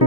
Hey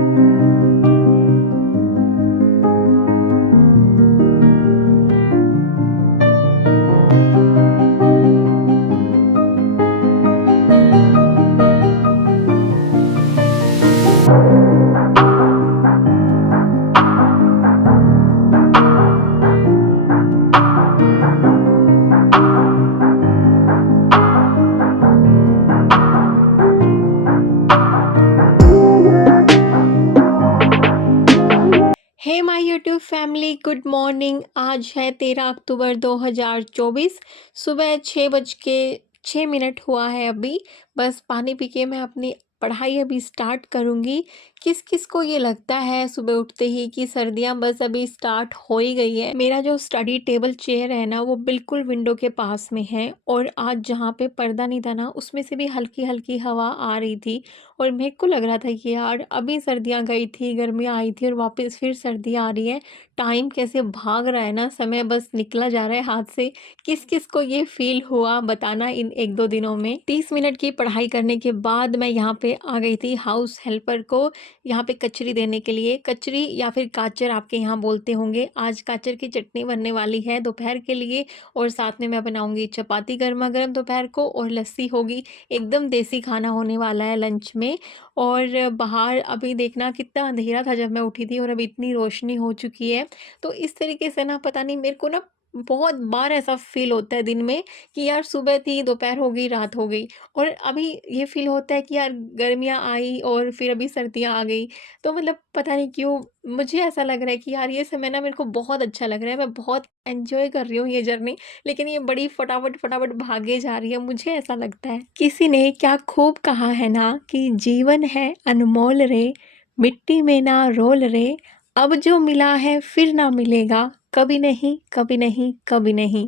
my YouTube family, good morning. आज है 13 अक्टूबर 2024। सुबह 6:06 हुआ है अभी। बस पानी पी के मैं अपनी पढ़ाई अभी स्टार्ट करूँगी। किस किस को ये लगता है सुबह उठते ही कि सर्दियाँ बस अभी स्टार्ट हो ही गई है। मेरा जो स्टडी टेबल चेयर है ना, वो बिल्कुल विंडो के पास में है, और आज जहाँ पे पर्दा नहीं था ना, उसमें से भी हल्की हल्की हवा आ रही थी। और मेरे को लग रहा था कि यार अभी सर्दियाँ गई थी, गर्मियाँ आई थी और वापस फिर सर्दियाँ आ रही है। टाइम कैसे भाग रहा है ना, समय बस निकला जा रहा है हाथ से। किस किस को ये फील हुआ बताना इन 1-2 दिनों में। 30 मिनट की पढ़ाई करने के बाद मैं यहाँ पे आ गई थी हाउस हेल्पर को यहाँ पे कचरी देने के लिए। कचरी या फिर गाजर आपके यहाँ बोलते होंगे। आज गाजर की चटनी बनने वाली है दोपहर के लिए, और साथ में मैं बनाऊंगी चपाती गर्मा गर्म दोपहर को, और लस्सी होगी। एकदम देसी खाना होने वाला है लंच में। और बाहर अभी देखना कितना अंधेरा था जब मैं उठी थी, और अभी इतनी रोशनी हो चुकी है। तो इस तरीके से ना, पता नहीं मेरे को ना बहुत बार ऐसा फील होता है दिन में कि यार सुबह थी, दोपहर हो गई, रात हो गई। और अभी ये फील होता है कि यार गर्मियाँ आई और फिर अभी सर्दियाँ आ गई। तो मतलब पता नहीं क्यों मुझे ऐसा लग रहा है कि यार ये समय ना मेरे को बहुत अच्छा लग रहा है। मैं बहुत एंजॉय कर रही हूँ ये जर्नी। लेकिन ये बड़ी फटाफट फटाफट भागे जा रही है, मुझे ऐसा लगता है। किसी ने क्या खूब कहा है ना कि जीवन है अनमोल रे, मिट्टी में ना रोल रे, अब जो मिला है फिर ना मिलेगा, कभी नहीं कभी नहीं कभी नहीं।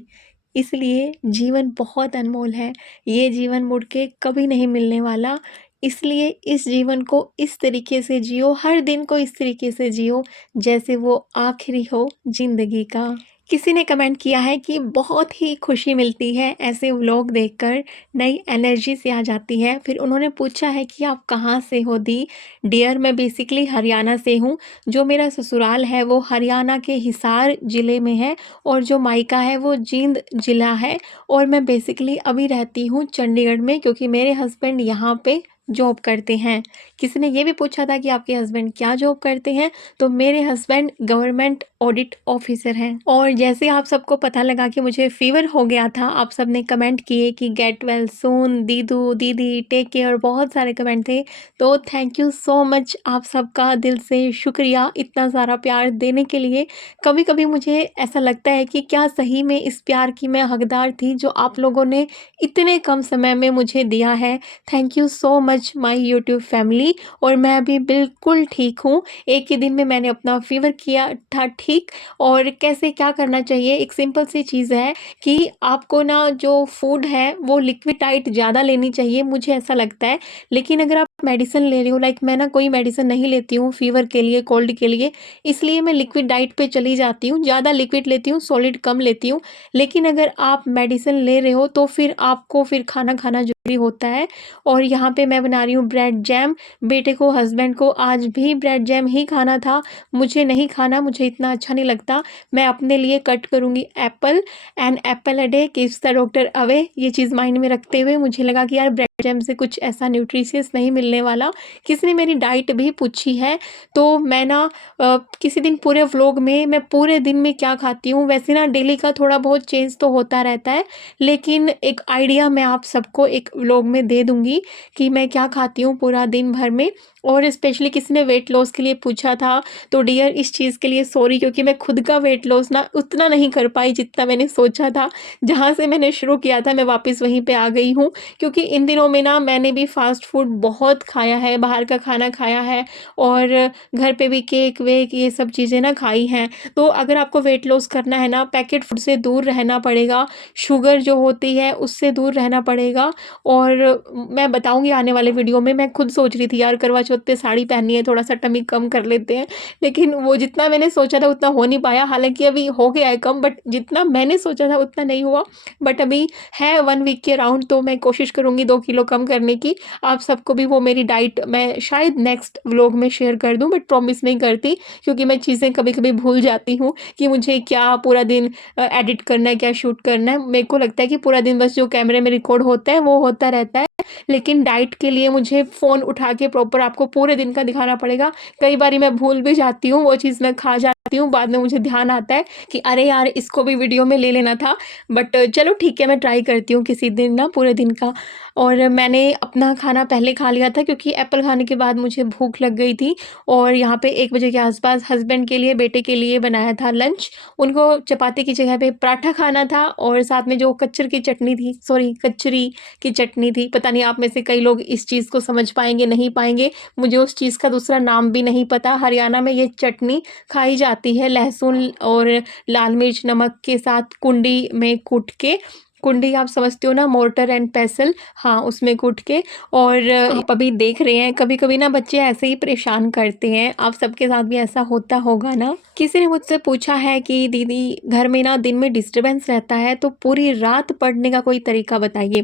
इसलिए जीवन बहुत अनमोल है। ये जीवन मुड़ के कभी नहीं मिलने वाला। इसलिए इस जीवन को इस तरीके से जियो, हर दिन को इस तरीके से जियो जैसे वो आखिरी हो ज़िंदगी का। किसी ने कमेंट किया है कि बहुत ही खुशी मिलती है ऐसे व्लॉग देखकर, नई एनर्जी से आ जाती है। फिर उन्होंने पूछा है कि आप कहाँ से हो दी? डियर, मैं बेसिकली हरियाणा से हूँ। जो मेरा ससुराल है वो हरियाणा के हिसार ज़िले में है, और जो मायका है वो जींद ज़िला है। और मैं बेसिकली अभी रहती हूँ चंडीगढ़ में, क्योंकि मेरे हस्बैंड यहाँ पे जॉब करते हैं। किसी ने ये भी पूछा था कि आपके हस्बैंड क्या जॉब करते हैं? तो मेरे हस्बैंड गवर्नमेंट ऑडिट ऑफिसर हैं। और जैसे आप सबको पता लगा कि मुझे फीवर हो गया था, आप सब ने कमेंट किए कि गेट वेल सून, दीदू दीदी टेक केयर, बहुत सारे कमेंट थे। तो थैंक यू सो मच, आप सबका दिल से शुक्रिया इतना सारा प्यार देने के लिए। कभी कभी मुझे ऐसा लगता है कि क्या सही में इस प्यार की मैं हकदार थी जो आप लोगों ने इतने कम समय में मुझे दिया है। Thank you so much my YouTube family. और मैं अभी बिल्कुल ठीक हूँ। एक ही दिन में मैंने अपना फीवर किया था ठीक। और कैसे क्या करना चाहिए, एक सिंपल सी चीज़ है कि आपको ना जो फूड है वो लिक्विड डाइट ज़्यादा लेनी चाहिए, मुझे ऐसा लगता है। लेकिन अगर आप मेडिसिन ले रही हो, लाइक मैं ना कोई मेडिसिन नहीं लेती हूँ फीवर के लिए, कोल्ड के लिए, इसलिए मैं लिक्विड डाइट पे चली जाती हूँ। ज़्यादा लिक्विड लेती हूँ, सॉलिड कम लेती हूँ। लेकिन अगर आप मेडिसिन ले रहे हो तो फिर आपको फिर खाना खाना जरूरी होता है। और यहाँ पे मैं बना रही हूँ ब्रेड जैम। बेटे को, हस्बैंड को आज भी ब्रेड जैम ही खाना था, मुझे नहीं खाना, मुझे इतना अच्छा नहीं लगता। मैं अपने लिए कट करूँगी Apple, and Apple a day keeps the doctor away. ये चीज़ माइंड में रखते हुए मुझे लगा कि यार ब्रेड जैम से कुछ ऐसा न्यूट्रिशियस नहीं मिलने वाला। किसी ने मेरी डाइट भी पूछी है, तो मैं ना किसी दिन पूरे व्लॉग में मैं पूरे दिन में क्या खाती हूँ, वैसे ना डेली का थोड़ा बहुत चेंज तो होता रहता है, लेकिन एक आइडिया मैं आप सबको एक व्लॉग में दे दूँगी कि मैं क्या खाती हूँ पूरा दिन भर में। और स्पेशली किसी ने वेट लॉस के लिए पूछा था, तो डियर इस चीज़ के लिए सॉरी, क्योंकि मैं खुद का वेट लॉस ना उतना नहीं कर पाई जितना मैंने सोचा था। जहाँ से मैंने शुरू किया था मैं वापस वहीं पे आ गई हूँ, क्योंकि इन दिनों में ना मैंने भी फास्ट फूड बहुत खाया है, बाहर का खाना खाया है, और घर पे भी केक वेक ये सब चीज़ें ना खाई हैं। तो अगर आपको वेट लॉस करना है ना, पैकेट फूड से दूर रहना पड़ेगा, शुगर जो होती है उससे दूर रहना पड़ेगा। और मैं बताऊँगी आने वाले वीडियो में। मैं खुद सोच रही थी यार करवा चौथ सोचते हैं साड़ी पहननी है, थोड़ा-सा टमी कम कर लेते हैं। लेकिन वो जितना मैंने सोचा था उतना हो नहीं पाया, हालाँकि अभी हो गया है कम, बट जितना मैंने सोचा था उतना नहीं हुआ। बट अभी है 1 वीक के अराउंड, तो मैं कोशिश करूँगी 2 किलो कम करने की। आप सबको भी वो मेरी डाइट मैं शायद नेक्स्ट व्लॉग में शेयर कर दूँ, बट प्रॉमिस नहीं करती, क्योंकि मैं चीज़ें कभी-कभी भूल जाती हूँ कि मुझे क्या पूरा दिन एडिट करना है, क्या शूट करना है। मेरे को लगता है कि पूरा दिन बस जो कैमरे में रिकॉर्ड होता है वो होता रहता है, लेकिन डाइट के लिए मुझे फ़ोन उठा के प्रॉपर आपको पूरे दिन का दिखाना पड़ेगा। कई बारी मैं भूल भी जाती हूँ, वो चीज़ मैं खा जाती हूँ, बाद में मुझे ध्यान आता है कि अरे यार इसको भी वीडियो में ले लेना था। बट चलो ठीक है, मैं ट्राई करती हूँ किसी दिन ना पूरे दिन का। और मैंने अपना खाना पहले खा लिया था, क्योंकि एप्पल खाने के बाद मुझे भूख लग गई थी, और यहाँ पे 1 बजे के आसपास हस्बैंड के लिए, बेटे के लिए बनाया था लंच। उनको चपाती की जगह पे पराठा खाना था, और साथ में जो कच्चर की चटनी थी, सॉरी कचरी की चटनी थी। पता नहीं आप में से कई लोग इस चीज़ को समझ पाएँगे, नहीं पाएँगे। मुझे उस चीज़ का दूसरा नाम भी नहीं पता। हरियाणा में ये चटनी खाई जाती है लहसुन और लाल मिर्च, नमक के साथ कुंडी में कूट के। कुंडी आप समझते हो ना, मोर्टर एंड पेसल, हाँ, उसमें कूट के। और आप अभी देख रहे हैं कभी-कभी ना बच्चे ऐसे ही परेशान करते हैं। आप सबके साथ भी ऐसा होता होगा ना? किसी ने मुझसे पूछा है कि दीदी घर में ना दिन में डिस्टर्बेंस रहता है, तो पूरी रात पढ़ने का कोई तरीका बताइए।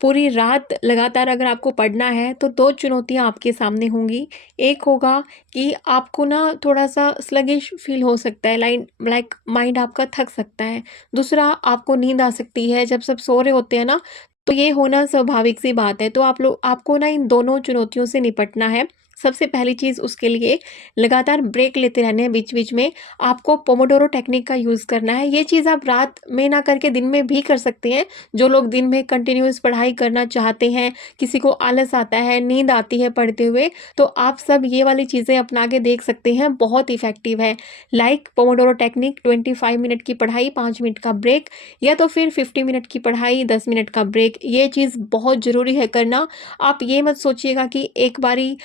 पूरी रात लगातार अगर आपको पढ़ना है तो 2 चुनौतियाँ आपके सामने होंगी। एक होगा कि आपको ना थोड़ा-सा स्लगिश फ़ील हो सकता है, लाइक माइंड आपका थक सकता है। दूसरा, आपको नींद आ सकती है, जब सब सो रहे होते हैं ना, तो ये होना स्वाभाविक सी बात है। तो आपको ना इन दोनों चुनौतियों से निपटना है। सबसे पहली चीज़ उसके लिए लगातार ब्रेक लेते रहने हैं बीच-बीच में। आपको पोमोडोरो टेक्निक का यूज़ करना है। ये चीज़ आप रात में ना करके दिन में भी कर सकते हैं। जो लोग दिन में कंटिन्यूअस पढ़ाई करना चाहते हैं, किसी को आलस आता है, नींद आती है पढ़ते हुए, तो आप सब ये वाली चीज़ें अपना के देख सकते हैं, बहुत इफ़ेक्टिव है। लाइक पोमोडोरो टेक्निक, 25 मिनट की पढ़ाई, 5 मिनट का ब्रेक, या तो फिर 50 मिनट की पढ़ाई, 10 मिनट का ब्रेक। ये चीज़ बहुत ज़रूरी है करना। आप ये मत सोचिएगा कि एक बारी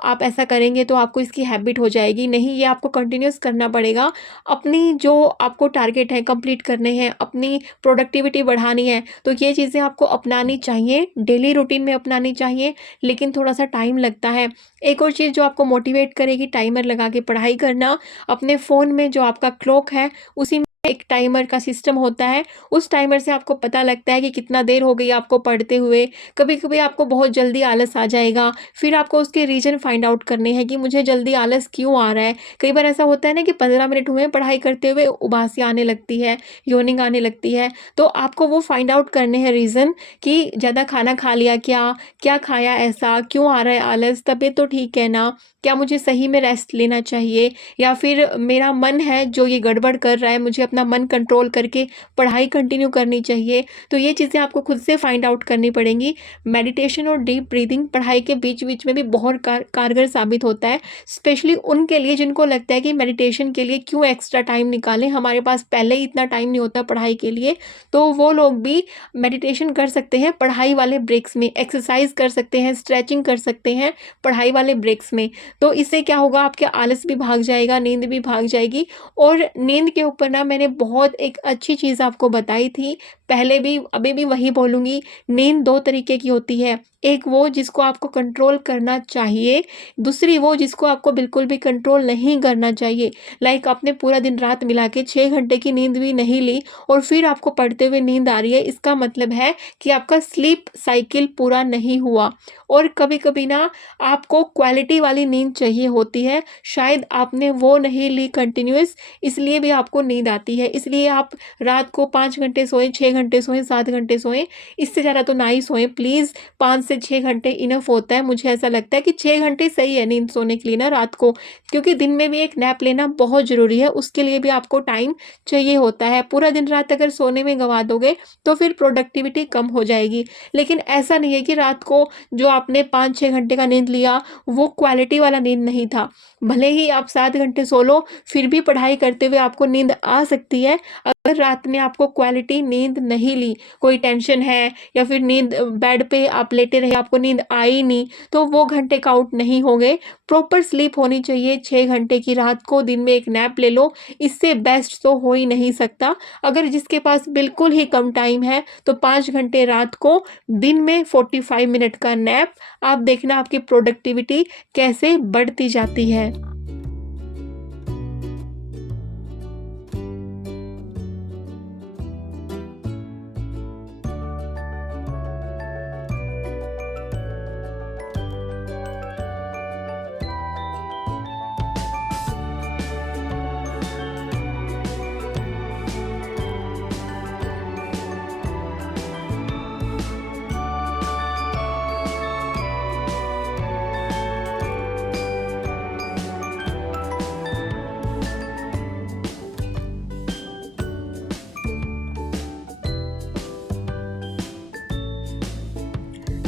आप ऐसा करेंगे तो आपको इसकी हैबिट हो जाएगी। नहीं, ये आपको कंटिन्यूअस करना पड़ेगा। अपनी जो आपको टारगेट है कंप्लीट करने हैं, अपनी प्रोडक्टिविटी बढ़ानी है, तो ये चीज़ें आपको अपनानी चाहिए, डेली रूटीन में अपनानी चाहिए, लेकिन थोड़ा-सा टाइम लगता है। एक और चीज़ जो आपको मोटिवेट करेगी, टाइमर लगा के पढ़ाई करना। अपने फ़ोन में जो आपका क्लॉक है, उसी में एक टाइमर का सिस्टम होता है। उस टाइमर से आपको पता लगता है कि कितना देर हो गई आपको पढ़ते हुए। कभी-कभी आपको बहुत जल्दी आलस आ जाएगा, फिर आपको उसके रीज़न फाइंड आउट करने हैं कि मुझे जल्दी आलस क्यों आ रहा है। कई बार ऐसा होता है ना कि 15 मिनट हुए हैं पढ़ाई करते हुए, उबासी आने लगती है, योनिंग आने लगती है। तो आपको वो फाइंड आउट करने हैं रीज़न, कि ज़्यादा खाना खा लिया क्या? क्या खाया ऐसा? क्यों आ रहा है आलस? तबीयत तो ठीक है ना? क्या मुझे सही में रेस्ट लेना चाहिए? या फिर मेरा मन है जो ये गड़बड़ कर रहा है, मुझे अपना मन कंट्रोल करके पढ़ाई कंटिन्यू करनी चाहिए? तो ये चीज़ें आपको खुद से फाइंड आउट करनी पड़ेंगी। मेडिटेशन और डीप ब्रीथिंग पढ़ाई के बीच-बीच में भी बहुत कारगर साबित होता है। स्पेशली उनके लिए जिनको लगता है कि मेडिटेशन के लिए क्यों एक्स्ट्रा टाइम निकालें, हमारे पास पहले ही इतना टाइम नहीं होता पढ़ाई के लिए। तो वो लोग भी मेडिटेशन कर सकते हैं पढ़ाई वाले ब्रेक्स में, एक्सरसाइज़ कर सकते हैं, स्ट्रेचिंग कर सकते हैं पढ़ाई वाले ब्रेक्स में। तो इससे क्या होगा, आपके आलस भी भाग जाएगा, नींद भी भाग जाएगी। और नींद के ऊपर ना मैंने बहुत एक अच्छी चीज़ आपको बताई थी, पहले भी अभी भी वही बोलूँगी। नींद 2 तरीके की होती है। एक वो जिसको आपको कंट्रोल करना चाहिए, दूसरी वो जिसको आपको बिल्कुल भी कंट्रोल नहीं करना चाहिए। लाइक आपने पूरा दिन रात मिला के 6 घंटे की नींद भी नहीं ली और फिर आपको पढ़ते हुए नींद आ रही है, इसका मतलब है कि आपका स्लीप साइकिल पूरा नहीं हुआ। और कभी-कभी ना आपको क्वालिटी वाली नींद चाहिए होती है, शायद आपने वो नहीं ली कंटिन्यूअस, इसलिए भी आपको नींद आती है। इसलिए आप रात को 5 घंटे सोएँ, 6 घंटे सोएँ, 7 घंटे सोएँ, इससे ज़्यादा तो ना ही सोएँ प्लीज़। 5 से 6 घंटे इनफ होता है। मुझे ऐसा लगता है कि 6 घंटे सही है नींद सोने के लिए ना रात को, क्योंकि दिन में भी एक नैप लेना बहुत ज़रूरी है, उसके लिए भी आपको टाइम चाहिए होता है। पूरा दिन रात अगर सोने में गँवा दोगे, तो फिर प्रोडक्टिविटी कम हो जाएगी। लेकिन ऐसा नहीं है कि रात को जो आपने 5-6 घंटे का नींद लिया, वो क्वालिटी वाला नींद नहीं था। भले ही आप 7 घंटे सो लो, फिर भी पढ़ाई करते हुए आपको नींद आ सकती है, अगर रात में आपको क्वालिटी नींद नहीं ली, कोई टेंशन है या फिर नींद बेड पे आप लेटे रहे, आपको नींद आई नहीं, तो वो घंटे काउंट नहीं होंगे। प्रॉपर स्लीप होनी चाहिए 6 घंटे की, रात को दिन में एक नैप ले लो, इससे बेस्ट तो हो ही नहीं सकता। अगर जिसके पास बिल्कुल ही कम टाइम है तो 5 घंटे रात को, दिन में 45 मिनट का नैप, आप देखना आपकी प्रोडक्टिविटी कैसे बढ़ती जाती है।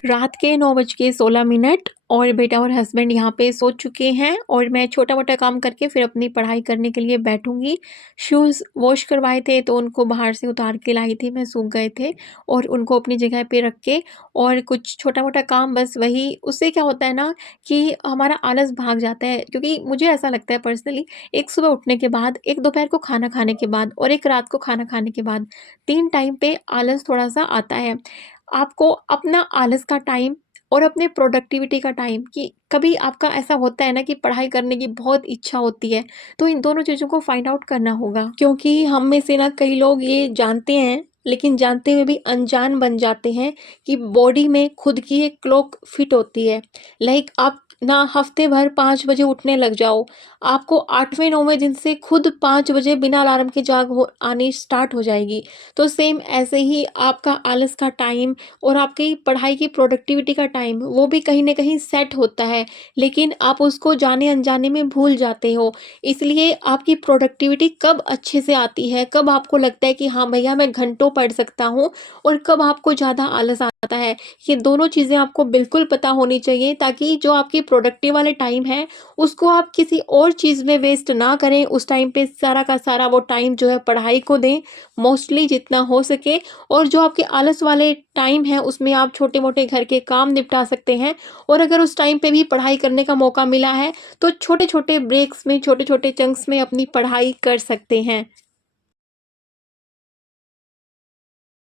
रात के 9:16 और बेटा और हस्बैंड यहाँ पे सो चुके हैं और मैं छोटा-मोटा काम करके फिर अपनी पढ़ाई करने के लिए बैठूँगी। शूज़ वॉश करवाए थे तो उनको बाहर से उतार के लाई थी मैं, सूख गए थे, और उनको अपनी जगह पे रख के और कुछ छोटा-मोटा काम, बस वही। उससे क्या होता है ना कि हमारा आलस भाग जाता है, क्योंकि मुझे ऐसा लगता है पर्सनली, एक सुबह उठने के बाद, एक दोपहर को खाना खाने के बाद और एक रात को खाना खाने के बाद, 3 टाइम पे आलस थोड़ा-सा आता है। आपको अपना आलस का टाइम और अपने प्रोडक्टिविटी का टाइम, कि कभी आपका ऐसा होता है ना कि पढ़ाई करने की बहुत इच्छा होती है, तो इन दोनों चीज़ों को फाइंड आउट करना होगा। क्योंकि हम में से ना कई लोग ये जानते हैं, लेकिन जानते हुए भी अनजान बन जाते हैं कि बॉडी में खुद की एक क्लॉक फिट होती है। लाइक आप ना हफ्ते भर 5 बजे उठने लग जाओ, आपको 8वें 9वें दिन से खुद 5 बजे बिना अलार्म के जाग हो आनी स्टार्ट हो जाएगी। तो सेम ऐसे ही आपका आलस का टाइम और आपकी पढ़ाई की प्रोडक्टिविटी का टाइम, वो भी कहीं न कहीं सेट होता है, लेकिन आप उसको जाने-अनजाने में भूल जाते हो। इसलिए आपकी प्रोडक्टिविटी कब अच्छे से आती है, कब आपको लगता है कि हाँ भैया मैं घंटों पढ़ सकता हूँ, और कब आपको ज़्यादा आलस आता है, ये दोनों चीज़ें आपको बिल्कुल पता होनी चाहिए, ताकि जो आपकी प्रोडक्टिव वाले टाइम है, उसको आप किसी और चीज़ में वेस्ट ना करें। उस टाइम पे सारा का सारा वो टाइम जो है पढ़ाई को दें, मोस्टली जितना हो सके। और जो आपके आलस वाले टाइम है उसमें आप छोटे-मोटे घर के काम निपटा सकते हैं, और अगर उस टाइम पे भी पढ़ाई करने का मौका मिला है, तो छोटे-छोटे ब्रेक्स में, छोटे-छोटे चंक्स में अपनी पढ़ाई कर सकते हैं।